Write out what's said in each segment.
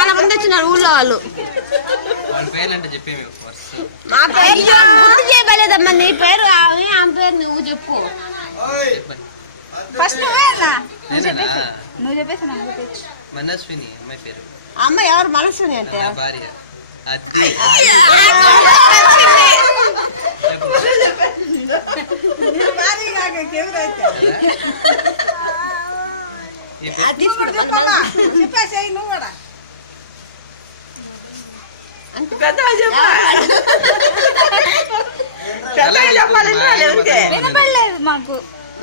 చాలా మంది వచ్చినారు ఊళ్ళో వాళ్ళు. మా పేరు గుర్తు చేయలేదమ్మా. నీ పేరు ఆమె పేరు నువ్వు చెప్పు ఫస్ట్. నువ్వు చెప్పేసి మనస్విని అమ్మాయి పేరు. అమ్మ ఎవరు మనస్విని అంటే భార్య. అది చెప్పేసి నువ్వు కూడా వినపడలేదు మాకు.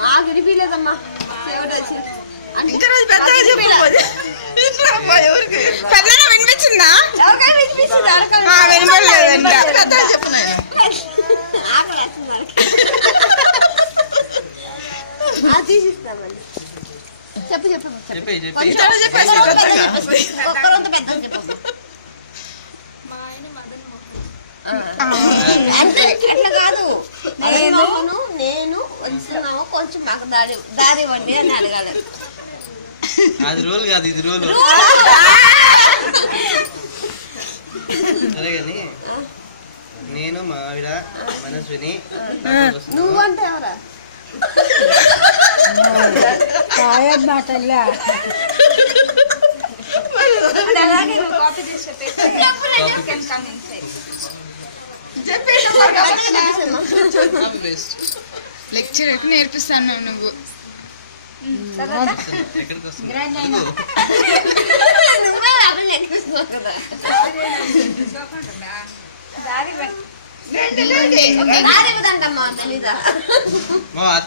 నాకు వినిపించలేదమ్మా. పెద్దగా వినిపించిందా? చెప్పు చెప్పు అంటే అట్లా కాదు. నేను వస్తున్నాము కొంచెం మాకు దారి ఇవ్వండి అని అడగాలి. అది రోల్ కాదు, ఇది రోల్. సరే కానీ నేను మా ఆవిడ మనస్విని. నువ్వు అంటే ఎవరా? లెక్చర్ నేర్పిస్తాను మేము. నువ్వు ఎక్కడికి వస్తుంది? దారి ఇవ్వదంటమ్మా తెలీదా? మా అత్త